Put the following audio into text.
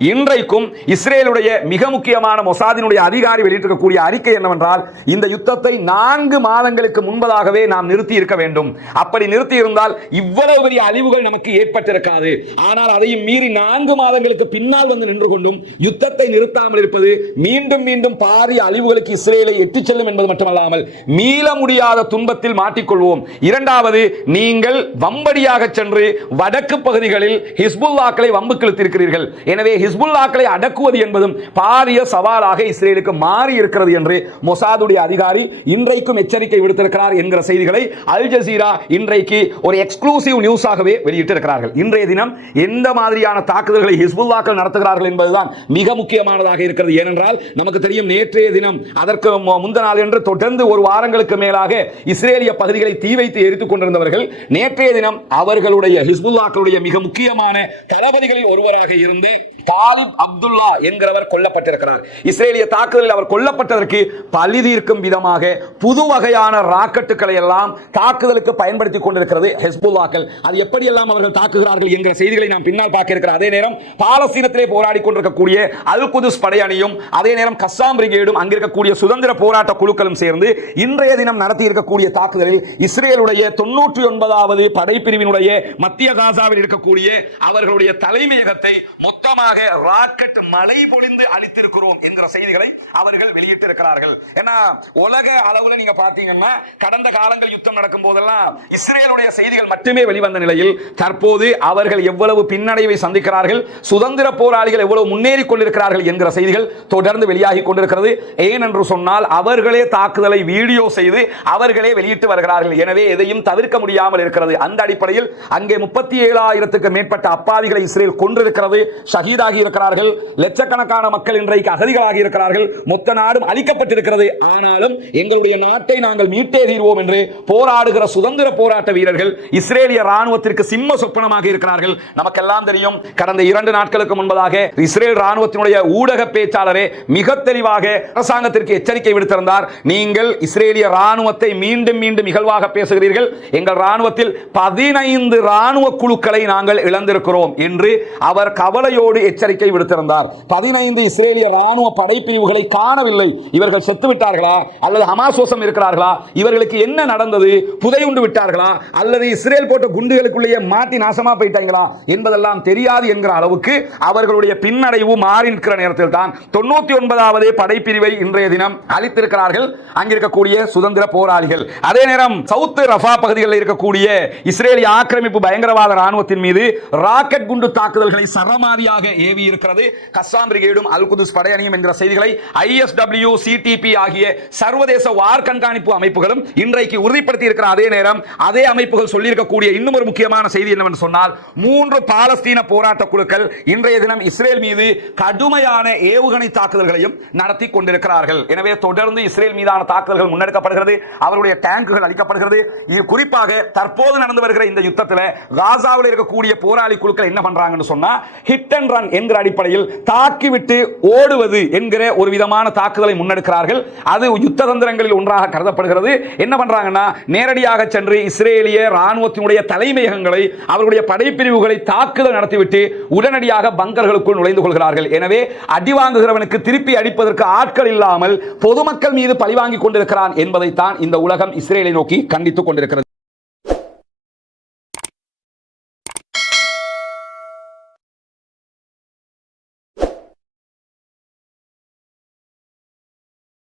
இன்றைக்கும் இஸ்ரேலுடைய மிக முக்கியமான மொசாதினுடைய அதிகாரி வெளியிட்டிருக்கக்கூடிய அறிக்கை என்னவென்றால் இந்த யுத்தத்தை நான்கு மாதங்களுக்கு முன்பதாகவே நாம் நிறுத்தி இருக்க வேண்டும். அப்படி நிறுத்தி இருந்தால் இவ்வளவு பெரிய அழிவுகள் நமக்கு ஏற்பட்டிருக்காது. ஆனால் அதையும் மீறி நான்கு மாதங்களுக்கு பின்னால் வந்து நின்று கொண்டும் யுத்தத்தை நிறுத்தாமல் இருப்பது மீண்டும் மீண்டும் பாரிய அழிவுகளுக்கு இஸ்ரேலை எட்டிச் செல்லும் என்பது மட்டுமல்லாமல் மீள முடியாத துன்பத்தில் மாட்டிக்கொள்வோம். இரண்டாவது நீங்கள் வம்படியாக சென்று வடக்கு பகுதிகளில் ஹிஸ்புல்லாக்களை வம்புக்கு இழுத்திருக்கிறீர்கள். எனவே ஹிஸ்புல்லாக்களை அடக்குவது என்பதும் பாரிய சவாலாக இஸ்ரேலுக்கு மாறி இருக்கிறது என்று மொசாதுடைய அதிகாரி இன்றைக்கும் எச்சரிக்கை விடுத்திருக்கிறார் என்கிற செய்திகளை அல் ஜசீரா இன்றைக்கு ஒரு எக்ஸ்க்ளூசிவ் நியூஸாகவே வெளியிட்டிருக்கிறார்கள். இன்றைய தினம் எந்த மாதிரியான தாக்குதல்களை ஹிஸ்புல்லாக்கள் நடத்துகிறார்கள் என்பதுதான் மிக முக்கியமானதாக இருக்கிறது. ஏனென்றால் நமக்கு தெரியும் நேற்றைய தினம் அதற்கு முந்த நாள் என்று தொடர்ந்து ஒரு வாரங்களுக்கு மேலாக இஸ்ரேலிய பகுதிகளை தீ வைத்து எரித்துக் கொண்டிருந்தவர்கள் நேற்றைய தினம் அவர்களுடைய ஹிஸ்புல்லாக்களுடைய மிக முக்கியமான தளபதிகளில் ஒருவராக இருந்து தாலிப் அப்துல்லா என்கிறவர் கொல்லப்பட்டிருக்கிறார். இஸ்ரேலிய தாக்குதலில் அவர் கொல்லப்பட்டதற்கு பழி தீர்க்கும் விதமாக புது வகையான ராக்கெட்டுகளை எல்லாம் தாக்குதலுக்கு பயன்படுத்தி கொண்டிருக்கிறது ஹெஸ்புல்லாக்கள். அது எப்படியெல்லாம் அவர்கள் தாக்குகிறார்கள் என்கிற செய்திகளை நாம் பின்னால் பார்க்க இருக்கிறோம் அதே நேரம் பாலஸ்தீனத்திலே போராடி கொண்டிருக்கக்கூடிய அல் குதுஸ் படையணியும் அதே நேரம் கஸ்ஸாம் பிரிகேடும் அங்கிருக்கக்கூடிய சுதந்திர போராட்ட குழுக்களும் சேர்ந்து இன்றைய தினம் நடத்தி இருக்கக்கூடிய தாக்குதலில் இஸ்ரேலுடைய தொன்னூற்றி ஒன்பதாவது படைப்பிரிவினுடைய மத்திய காசாவில் இருக்கக்கூடிய அவர்களுடைய தலைமையகத்தை மொத்தமாக ராக்கெட் மழை பொழிந்து அடித்திருக்கிறோம் என்கிற செய்திகளை அவர்கள் வெளியிட்டிருக்கிறார்கள். ஏன்னா உலக அளவுல நீங்க பாத்தீங்கன்னா கடந்த காலங்கள் யுத்தம் நடக்கும் போதெல்லாம் இஸ்ரேலுடைய செய்திகள் மட்டுமே வெளிவந்த நிலையில் தற்போது அவர்கள் எவ்வளவு பின்னடைவை சந்திக்கிறார்கள் சுதந்திர போராளிகள் எவ்வளவு முன்னேறி கொண்டிருக்கிறார்கள் என்கிற செய்திகள் தொடர்ந்து வெளியாகி கொண்டிருக்கிறது. ஏனென்று சொன்னால் அவர்களே தாக்குதலை வீடியோ செய்து அவர்களே வெளியிட்டு வருகிறார்கள். எனவே எதையும் தவிர்க்க முடியாமல் இருக்கிறது. அந்த அடிப்படையில் அங்கே முப்பத்தி ஏழாயிரத்துக்கு மேற்பட்ட அப்பாவிகளை இஸ்ரேல் கொண்டிருக்கிறது ஷஹீதா ஷஹீதாகி இருக்கிறார்கள் லட்சக்கணக்கான மக்கள் இன்றைக்கு அகதிகளாகி இருக்கிறார்கள் மொத்த நாடும் அழிக்கப்பட்டிருக்கிறது. ஆனாலும் எங்களுடைய நாட்டை நாங்கள் மீட்டே தீர்வோம் என்று போராடுகிற சுதந்திர போராட்ட வீரர்கள் இஸ்ரேலிய ராணுவத்திற்கு சிம்ம சொப்பனமாக இருக்கிறார்கள். நமக்கெல்லாம் தெரியும் கடந்த இரண்டு நாட்களுக்கு முன்பதாக இஸ்ரேல் ராணுவத்தினுடைய ஊடக பேச்சாளரே மிக தெளிவாக அரசாங்கத்திற்கு எச்சரிக்கை விடுத்திருந்தார். நீங்கள் இஸ்ரேலிய ராணுவத்தை மீண்டும் மீண்டும் இகழ்வாக பேசுகிறீர்கள். எங்கள் ராணுவத்தில் பதினைந்து ராணுவ குழுக்களை நாங்கள் இழந்திருக்கிறோம் என்று அவர் கவலையோடு எச்சரிக்கை விடுத்திருந்தார். பதினைந்து இஸ்ரேலிய ராணுவ படைப்பிரிவுகளை காணவில்லை. இவர்கள் செத்து விட்டார்களா? அல்லது ஹமாசோசம் இருக்கிறார்களா? இவர்களுக்கு என்ன நடந்தது? புதையுண்டு விட்டார்களா? அல்லது இஸ்ரேல் போட்ட குண்டுகளுக்குள்ளேயே மாட்டி நாசமா போயிட்டாங்களா? என்பதெல்லாம் தெரியாது என்கிற அளவுக்கு அவர்களுடைய பின்னடைவு மாறி நிற்கிற நேரத்தில் தான் தொண்ணூத்தி ஒன்பதாவது படைப்பிரிவை இன்றைய தினம் அளித்திருக்கிறார்கள். அங்கிருக்கக்கூடிய சுதந்திர போராளிகள். அதே நேரம் சவுத் ரஃபா பகுதிகளில் இருக்கக்கூடிய இஸ்ரேலிய ஆக்கிரமிப்பு பயங்கரவாத ராணுவத்தின் மீது ராக்கெட் குண்டு தாக்குதல்களை சரமாரியாக ஏவி இருக்கிறது. கஸ்ஸாம் பிரிகேடும் அல் குதுஸ் படையணியும் என்கிற செய்திகளை ஐஎஸ்டபிள்யூ சிடிபி ஆகிய சர்வதேச வார் கண்காணிப்பு அமைப்புகளும் இன்றைக்கு உறுதிப்படுத்தி இருக்கிற அதே நேரம் அதே அமைப்புகள் சொல்லியிருக்கக்கூடிய இன்னும் ஒரு முக்கியமான செய்தி என்னவென்று சொன்னால் மூன்று பாலஸ்தீன போராட்ட குழுக்கள் இன்றைய தினம் இஸ்ரேல் மீது கடுமையான ஏவுகணை தாக்குதல்களையும் நடத்தி கொண்டிருக்கிறார்கள். எனவே தொடர்ந்து இஸ்ரேல் மீதான தாக்குதல்கள் முன்னெடுக்கப்படுகிறது அவருடைய டேங்குகள் அளிக்கப்படுகிறது இது குறிப்பாக தற்போது நடந்து வருகிற இந்த யுத்தத்தில் காசாவில் இருக்கக்கூடிய போராளி குழுக்கள் என்ன பண்றாங்கன்னு சொன்னா ஹிட் அண்ட் ரன் என்கிற அடிப்படையில் தாக்கிவிட்டு ஓடுவது என்கிற ஒரு விதமான தாக்குதலை முன்னெடுக்கிறார்கள். அது யுத்த தந்திரங்களில் ஒன்றாக கருதப்படுகிறது. என்ன பண்றாங்கன்னா நேரடியாக சென்று இஸ்ரேலிய ராணுவத்தினுடைய தலைமையகங்களை அவர்களுடைய படைப்பிரிவுகளை தாக்குதல் நடத்திவிட்டு உடனடியாக பங்கர்களுக்குள் நுழைந்து கொள்கிறார்கள். எனவே அடி வாங்குகிறவனுக்கு திருப்பி அடிப்பதற்கு ஆட்கள் இல்லாமல் பொதுமக்கள் மீது பழிவாங்கிக் கொண்டிருக்கிறான் என்பதைத்தான் இந்த உலகம் இஸ்ரேலை நோக்கி கண்டித்துக் கொண்டிருக்கிறது.